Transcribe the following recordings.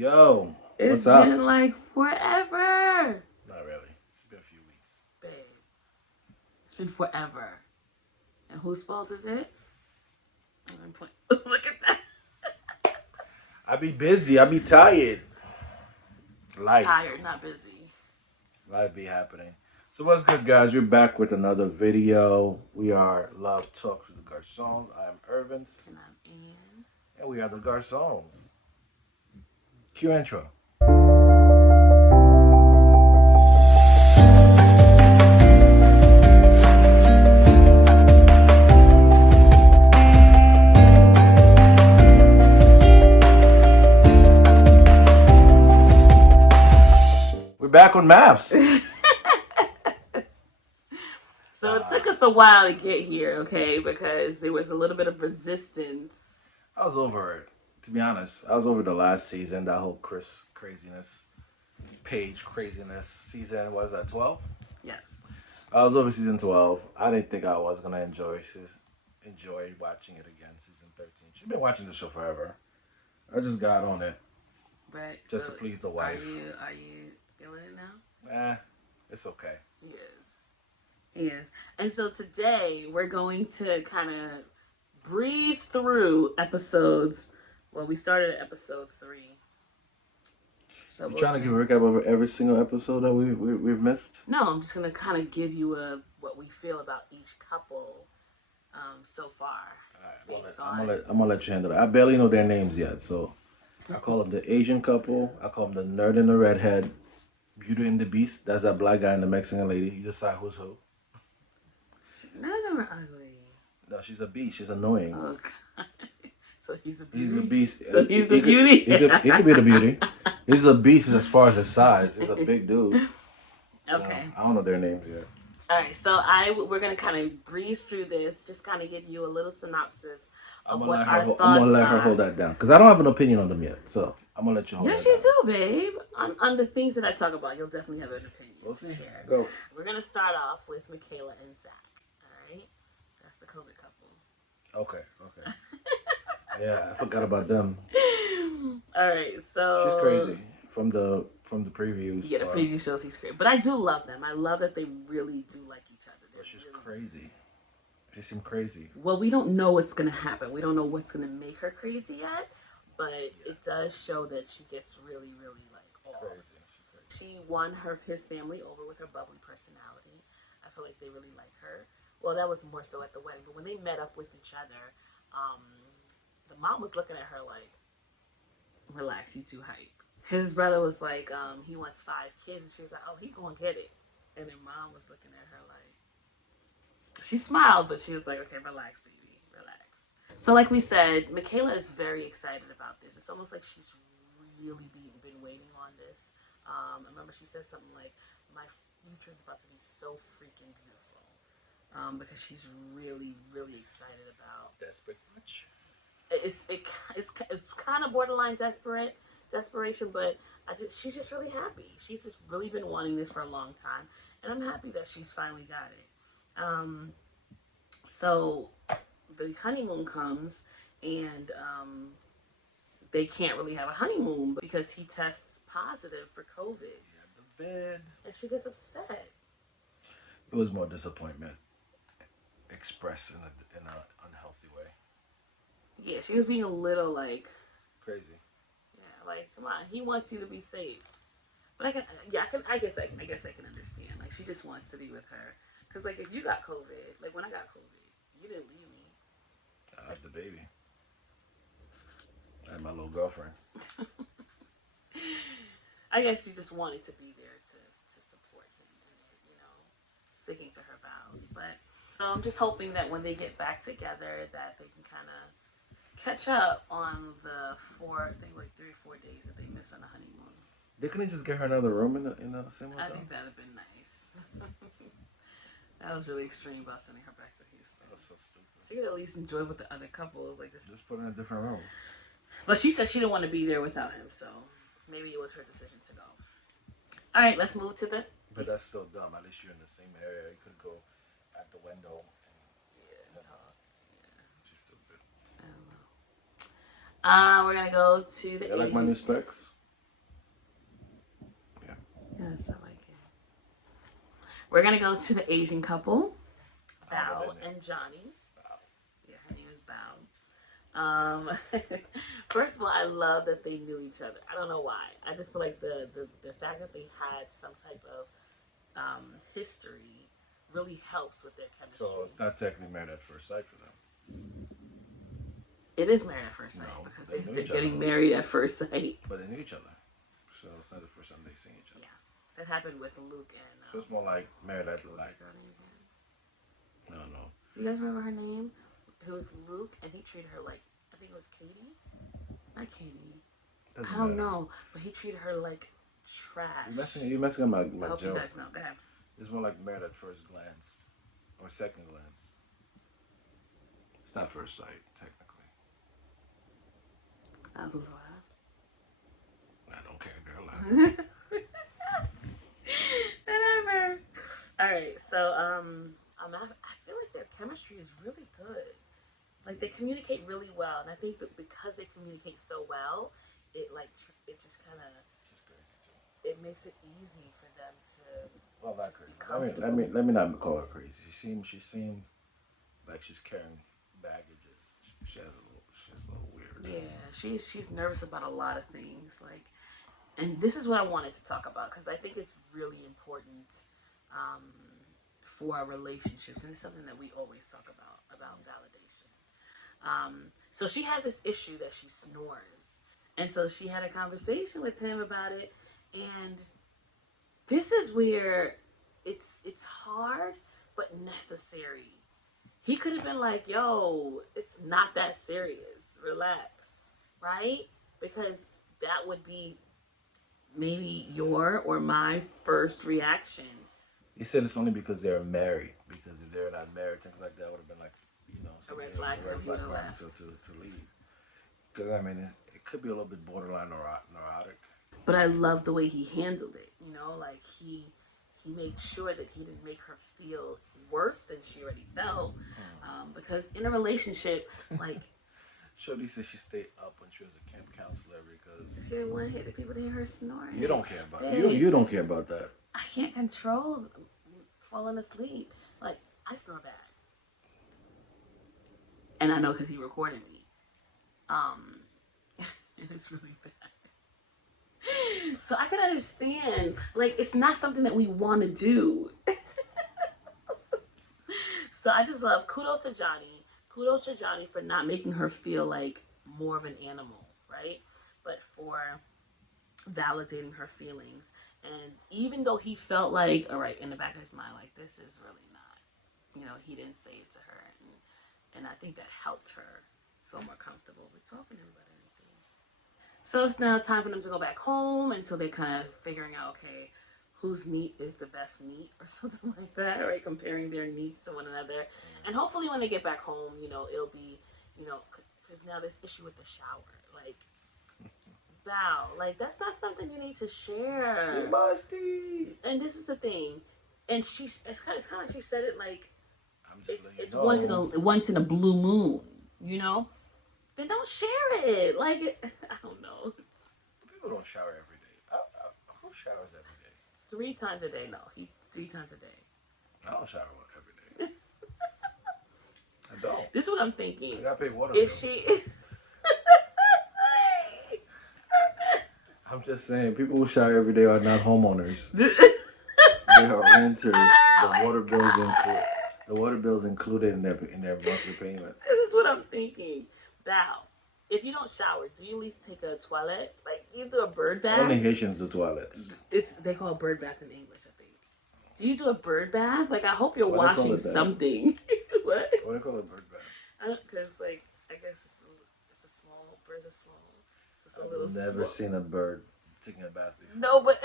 Yo, It's what's up? been like forever. Not really. It's been a few weeks. Babe. It's been forever. And whose fault is it? Look at that. I be busy. I be tired. Life. Tired, not busy. Life be happening. So what's good, guys? We're back with another video. We are Love Talks with the Garcons. I am Irvins. And I'm Ian. And we are the Garcons. Cue intro. We're back on MAFS. So it took us a while to get here, okay? Because there was a little bit of resistance. I was over it. To be honest, I was over the last season, that whole Chris craziness, Paige craziness. Season, what is that, 12? Yes. I was over season 12. I didn't think I was going to enjoy watching it again, season 13. She's been watching the show forever. I just got on it. Right. Just to please the wife. Are you feeling it now? It's okay. Yes. And so today we're going to kind of breeze through episodes. Well, we started at episode 3. So You trying to give a recap over every single episode that we've missed? No, I'm just gonna kind of give you what we feel about each couple so far. All right, I'm gonna let you handle it. I barely know their names yet, so I call them the Asian couple. I call them the nerd and the redhead, Beauty and the Beast. That's that black guy and the Mexican lady. You decide who's who. None of them are ugly. No, she's a beast. She's annoying. Oh God. So he's a beauty. He's a beast. So he's the beauty. He could be the beauty. He's a beast as far as his size. He's a big dude. So, Okay. I don't know their names yet. All right, so we're gonna kind of breeze through this, just kind of give you a little synopsis of what our thoughts are. I'm gonna let her hold that down because I don't have an opinion on them yet. So I'm gonna let you hold Yes, that you down. do, babe. On the things that I talk about, you'll definitely have an opinion. We'll see. Share. Go. We're gonna start off with Michaela and Zach. All right, that's the COVID couple. Okay. Yeah, I forgot about them. All right, so She's crazy from the previews. Yeah, the preview shows he's great, but I do love them. I love that they really do like each other. But she's crazy. She seemed crazy. Well, we don't know what's gonna happen. We don't know what's gonna make her crazy yet, but it does show that she gets really, really like off. Crazy. She won his family over with her bubbly personality. I feel like they really like her. Well, that was more so at the wedding, but when they met up with each other, the mom was looking at her like, "Relax, you too hype." His brother was like, he wants 5 kids, and she was like, "Oh, he's gonna get it." And then mom was looking at her like, she smiled, but she was like, "Okay, relax, baby, relax." So like we said, Michaela is very excited about this. It's almost like she's really been waiting on this. I remember she said something like, "My future is about to be so freaking beautiful," because she's really, really excited about. Desperate much? It's kind of borderline desperation, but she's just really happy. She's just really been wanting this for a long time, and I'm happy that she's finally got it. So the honeymoon comes, and they can't really have a honeymoon because he tests positive for COVID. Yeah, the vid. And she gets upset. It was more disappointment expressed in an unhealthy way. Yeah, she was being a little like Crazy. yeah, like come on, he wants you to be safe. But I guess I can understand. Like she just wants to be with her, because like if you got COVID, like when I got COVID, you didn't leave me. I had the baby. I had my little girlfriend. I guess she just wanted to be there to support him and sticking to her vows. But so I'm just hoping that when they get back together, that they can kind of catch up on the 3 or 4 days that they missed on the honeymoon. They couldn't just get her another room in the same hotel? I think that'd have been nice. That was really extreme about sending her back to Houston. That's so stupid. She could at least enjoy with the other couples, like Just put her in a different room. But she said she didn't want to be there without him, so maybe it was her decision to go. All right, let's move to the. But that's still dumb. At least you're in the same area. You could go at the window and talk. Yeah. She's stupid. I don't know. We're gonna go to the. You like my new specs? Yes, I like it. We're gonna go to the Asian couple, Bao and Johnny. Yeah, her name is Bao. First of all, I love that they knew each other. I don't know why. I just feel like the fact that they had some type of history really helps with their chemistry. So it's not technically married at first sight for them. It is married at first sight because they're getting married at first sight. But they knew each other, so it's not the first time they've seen each other. Yeah, that happened with Luke and. So it's more like married at like. No. You guys remember her name? It was Luke, and he treated her like, I think it was Katie. Not Katie. I don't know, but he treated her like trash. You're messing up my I hope joke. you guys know. Go ahead. It's more like married at first glance, or second glance. It's not first sight, technically. I was gonna laugh. I don't care, girl. Whatever. All right, so I feel like their chemistry is really good. Like they communicate really well, and I think that because they communicate so well, it just kind of it makes it easy for them to. Well, not crazy. Let me not call her crazy. She seemed like she's carrying baggages. She's a little weird. Yeah, she's nervous about a lot of things. Like, and this is what I wanted to talk about because I think it's really important for our relationships, and it's something that we always talk about validation. So she has this issue that she snores, and so she had a conversation with him about it, and this is where it's hard but necessary. He could have been like, yo, it's not that serious. Relax. Right? Because that would be maybe your or my first reaction. He said it's only because they're married. Because if they're not married, things like that would have been like, a red flag for you to laugh. To leave. Because, I mean, it could be a little bit borderline neurotic. But I love the way he handled it. Like he made sure that he didn't make her feel worse than she already felt. Because in a relationship, like... Shorty said she stayed up when she was a camp counselor because... She didn't want to hear the people to hear her snoring. You don't care about that. You don't care about that. I can't control falling asleep. Like, I snore bad. And I know because he recorded me. And it's really bad. So I can understand, like, it's not something that we want to do. So I just love, kudos to Johnny for not making her feel like more of an animal, right? But for validating her feelings. And even though he felt like, all right, in the back of his mind, like, this is really not, he didn't say it to her. And I think that helped her feel more comfortable with talking to him about anything. So it's now time for them to go back home until they're kind of figuring out, okay, whose meat is the best meat or something like that, right? Comparing their needs to one another. And hopefully when they get back home, it'll be, because now this issue with the shower, like, Bow, like, that's not something you need to share. She musty. And this is the thing. And it's kind of like she said it like, it's once in a blue moon, Then don't share it. Like, I don't know. People don't shower every day. Who showers every day? 3 times a day. No, 3 times a day. I don't shower every day. I don't. This is what I'm thinking. I gotta pay water bill. I'm just saying, people who shower every day are not homeowners. They are renters. The water bill's included in their monthly payment. This is what I'm thinking. Bow. If you don't shower, do you at least take a toilet? Like, you do a bird bath? Only Haitians do toilets. They call a bird bath in English, I think. Do you do a bird bath? Like, I hope you're washing something. What? What do you call a bird bath? Because, like, I guess it's a small, birds are small. So I've never seen a bird taking a bath before. No, but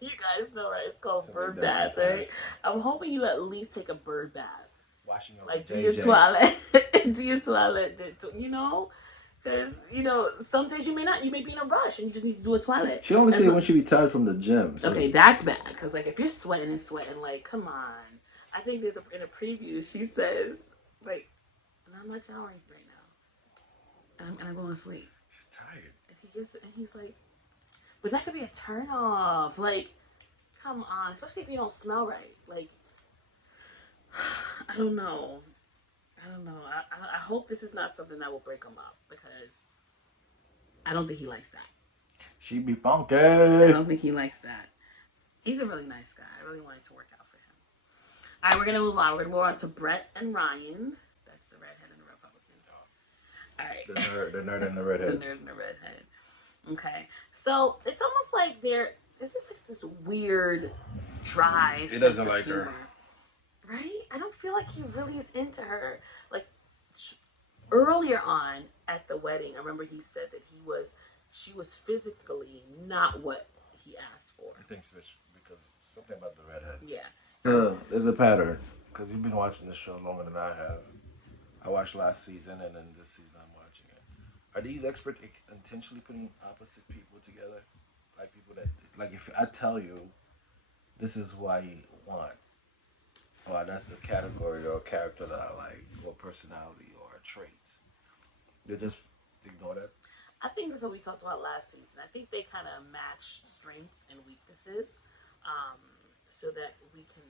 you guys know, right? It's called bird bath, right? I'm hoping you at least take a bird bath. Washing your like, do your toilet. Do your toilet, Because, some days you may be in a rush and you just need to do a toilet. She only said when she retired from the gym. So. Okay, that's bad. Because, like, if you're sweating, like, come on. I think in a preview, she says, like, and I'm not showering right now. And I'm going to sleep. She's tired. And he's like, but that could be a turn off. Like, Come on, especially if you don't smell right. Like, I don't know. I hope this is not something that will break him up because I don't think he likes that. She be funky. I don't think he likes that. He's a really nice guy. I really wanted to work out for him. All right, we're gonna move on. We're gonna move on to Brett and Ryan. That's the redhead and the Republican. All right. The nerd and the redhead. The nerd and the redhead. Okay, so it's almost like this is like this weird, dry. He doesn't like humor. her. Right? I don't feel like he really is into her. Like earlier on at the wedding, I remember he said that she was physically not what he asked for. I think it's because something about the redhead. Yeah. There's a pattern because you've been watching this show longer than I have. I watched last season and then this season I'm watching it. Are these experts intentionally putting opposite people together? Like people that, like if I tell you, this is who I want. Well, that's a category or a character that I like, or personality, or traits. They just ignore that. I think that's what we talked about last season. I think they kind of match strengths and weaknesses so that we can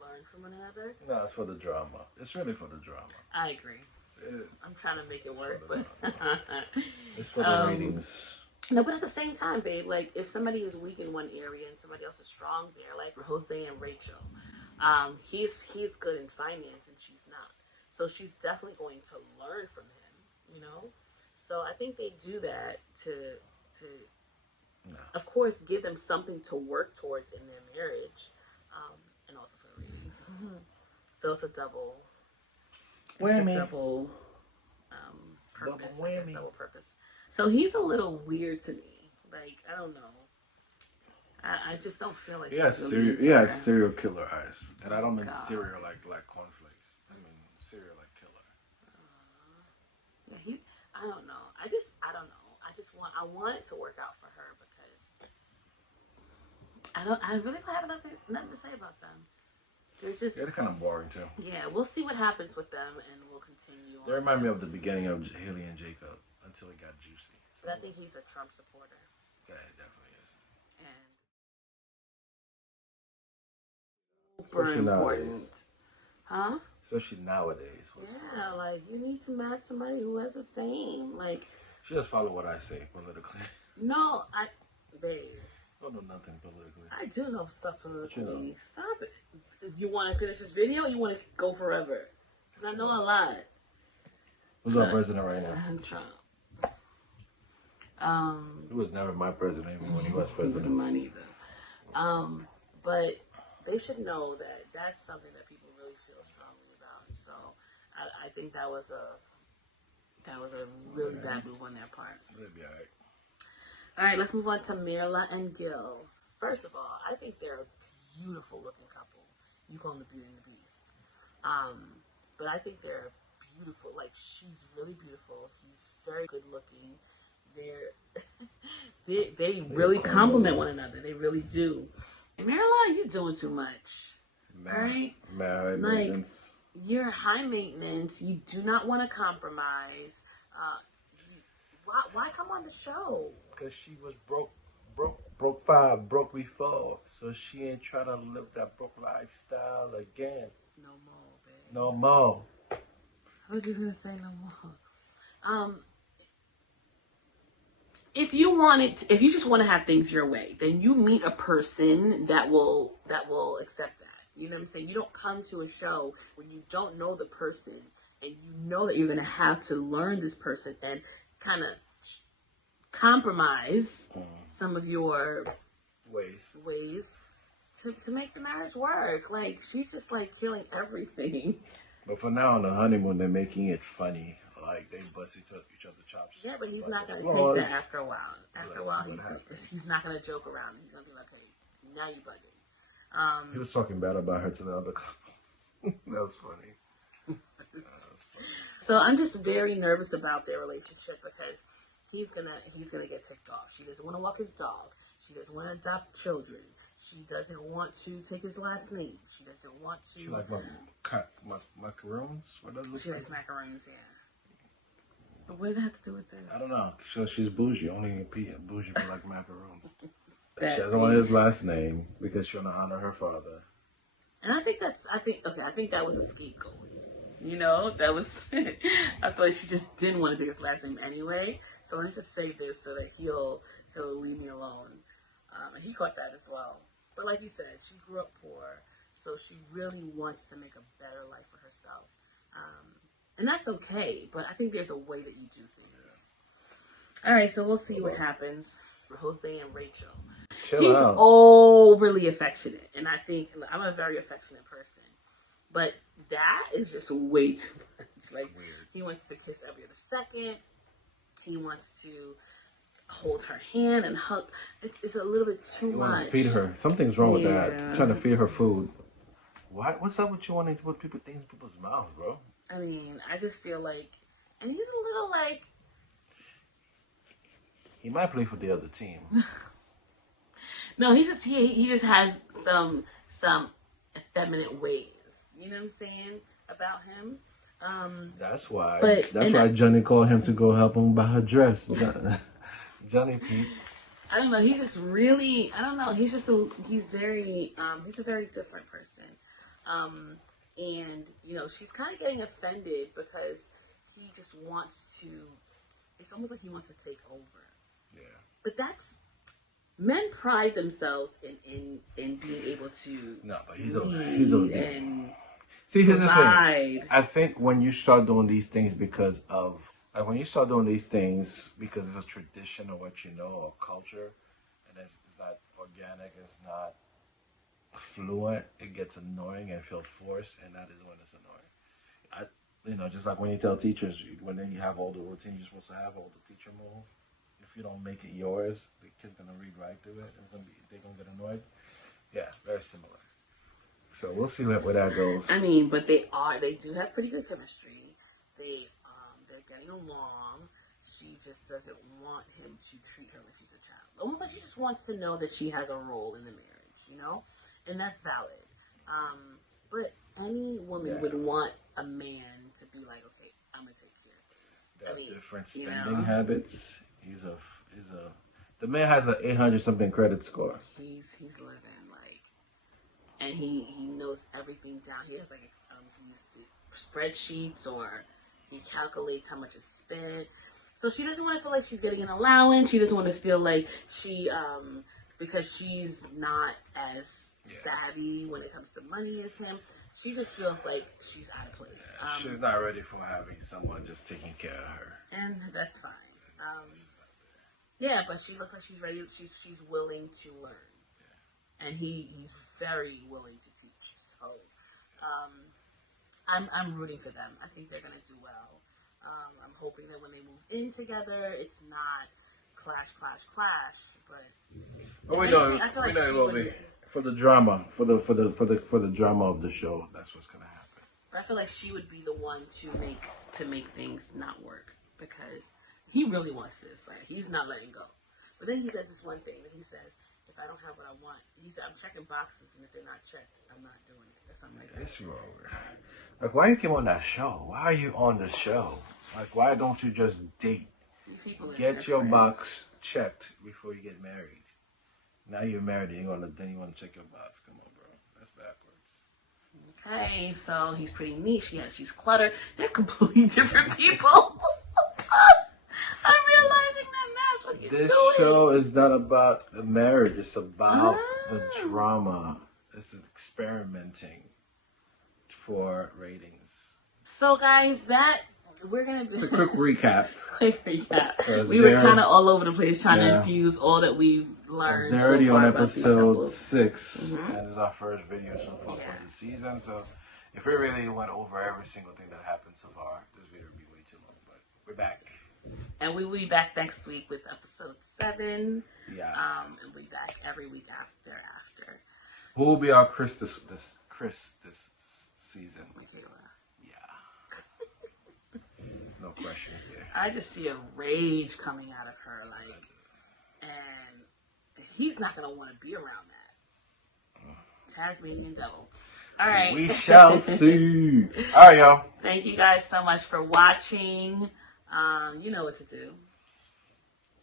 learn from one another. No, it's for the drama. It's really for the drama. I agree. I'm trying to make it work, but it's for the ratings. No, but at the same time, babe, like if somebody is weak in one area and somebody else is strong there, like Jose and Rachel, he's good in finance and she's not. So she's definitely going to learn from him, you know? So I think they do that to of course, give them something to work towards in their marriage, and also for the ratings. Mm-hmm. So it's a double whammy. Purpose. Double whammy. Double purpose. So he's a little weird to me. Like, I don't know. I just don't feel like he has serial killer eyes. And I don't mean cereal like cornflakes. I mean cereal like killer. Yeah, I don't know. I don't know. I want it to work out for her because I really don't have nothing to say about them. They're kind of boring too. Yeah, we'll see what happens with them and we'll continue on. They remind me of the beginning of Haley and Jacob until it got juicy. But I think he's a Trump supporter. Yeah, he definitely is. And super important. Huh? Especially nowadays. Yeah, like you need to match somebody who has the same. Like she just follow what I say politically. No, babe. I don't know nothing politically. I do know stuff politically. You know. Stop it. You want to finish this video or you want to go forever? Because I know a lot. Who's our president right now? I'm Trump. He was never my president even when he was president. Wasn't mine either. But they should know that that's something that people really feel strongly about. So I think that was a really bad move on their part. It'll be alright. All right, let's move on to Mirla and Gill. First of all, I think they're a beautiful looking couple. You call them the Beauty and the Beast. But I think they're beautiful. Like, she's really beautiful. He's very good looking. They really complement one another. They really do. And Mirla, you're doing too much. Right? Like, you're high maintenance. You do not want to compromise. Why come on the show? Because she was broke five, broke before. So she ain't trying to live that broke lifestyle again. No more, babe. No more. I was just gonna say no more. If you just want to have things your way, then you meet a person that will accept that. You know what I'm saying? You don't come to a show when you don't know the person and you know that you're gonna have to learn this person and kind of compromise some of your ways to make the marriage work. Like, she's just like killing everything. But for now on the honeymoon, they're making it funny. Like, they bust each other chops. Yeah, but he's not going to take that after a while. After a while, he's not going to joke around. He's going to be like, hey, now you bugging. He was talking bad about her to the other couple. That was funny. So I'm just very nervous about their relationship because he's gonna get ticked off. She doesn't want to walk his dog. She doesn't want to adopt children. She doesn't want to take his last name. She doesn't want to. She like macaroons? What does it She likes macaroons, yeah. What does that have to do with this? I don't know. So she's bougie. Only bougie people like macaroons. She That doesn't want his last name because she want to honor her father. And I think that was a scapegoat. You know, that was, I thought she just didn't want to take his last name anyway. So let me just say this so that he'll leave me alone. And he caught that as well. But like you said, she grew up poor, so she really wants to make a better life for herself. And that's okay, but I think there's a way that you do things. All right, so we'll see what happens for Jose and Rachel. He's overly affectionate, and I think I'm a very affectionate person, but that is just way too much. Like, he wants to kiss every other second. He wants to hold her hand and hug. It's a little bit too much. Feed her. Something's wrong with that. You're trying to feed her food. What's up with you wanting to put things in people's mouths, bro? I mean, I just feel like, and he's a little like. He might play for the other team. No, he just has some effeminate ways. You know what I'm saying about him? That's why Johnny called him to go help him buy her dress. Johnny Pete. I don't know. He's just really. I don't know. He's a very different person. And you know, she's kind of getting offended because he just wants to. It's almost like he wants to take over. Yeah. But that's. Men pride themselves in being able to. No, but he's okay. And see, here's the thing. I think when you start doing these things because it's a tradition or what you know or culture, and it's not organic, it's not fluent, it gets annoying and feels forced, and that is when it's annoying. Just like when you tell teachers, when you have all the routines you're supposed to have, all the teacher moves. If you don't make it yours, the kid's gonna read right through it. They're gonna get annoyed. Yeah, very similar. So we'll see where that goes. I mean, but they do have pretty good chemistry. They're getting along. She just doesn't want him to treat her like she's a child. Almost like she just wants to know that she has a role in the marriage, you know, and that's valid. But any woman would want a man to be like, okay, I'm gonna take care of things. Different spending habits. The man has an 800 something credit score. He's living like, and he knows everything down. He has like these spreadsheets, or he calculates how much is spent. So she doesn't want to feel like she's getting an allowance. She doesn't want to feel like she because she's not as savvy when it comes to money as him. She just feels like she's out of place. She's not ready for having someone just taking care of her, and that's fine. Yeah, but she looks like she's ready. She's willing to learn, and he's very willing to teach. So, I'm rooting for them. I think they're gonna do well. I'm hoping that when they move in together, it's not clash. But we know it will be for the drama, for the drama of the show. That's what's gonna happen. But I feel like she would be the one to make things not work, because he really wants this. Like, he's not letting go. But then he says this one thing that he says, if I don't have what I want, he said, I'm checking boxes, and if they're not checked, I'm not doing it, or something like that. It's wrong. Like, why you came on that show? Why are you on the show? Like, why don't you just date? Get your box checked before you get married. Now you're married, and then you want to check your box. Come on, bro. That's backwards. Okay, so he's pretty neat. She's cluttered. They're completely different people. I'm realizing that, MAFS, what you're doing. This show is not about the marriage. It's about the drama. It's experimenting for ratings. So, guys, we're going to... It's a quick recap. We were kind of all over the place trying to infuse all that we've learned. It's already on episode 6. And this is our first video so far for the season. So, if we really went over every single thing that happened so far, this video would be way too long. But we're back. And we will be back next week with episode 7. Yeah. And we'll be back every week after. Who will be our Chris this season? Michaela. Yeah. No questions there. I just see a rage coming out of her, like, and he's not going to want to be around that. Tasmanian devil. All right. We shall see. All right, y'all. Thank you guys so much for watching. You know what to do.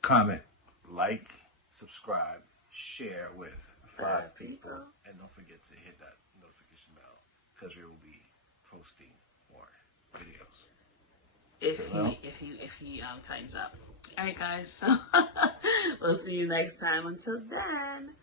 Comment, like, subscribe, share with 5 people. And don't forget to hit that notification bell because we will be posting more videos. If he tightens up. All right, guys. So we'll see you next time. Until then,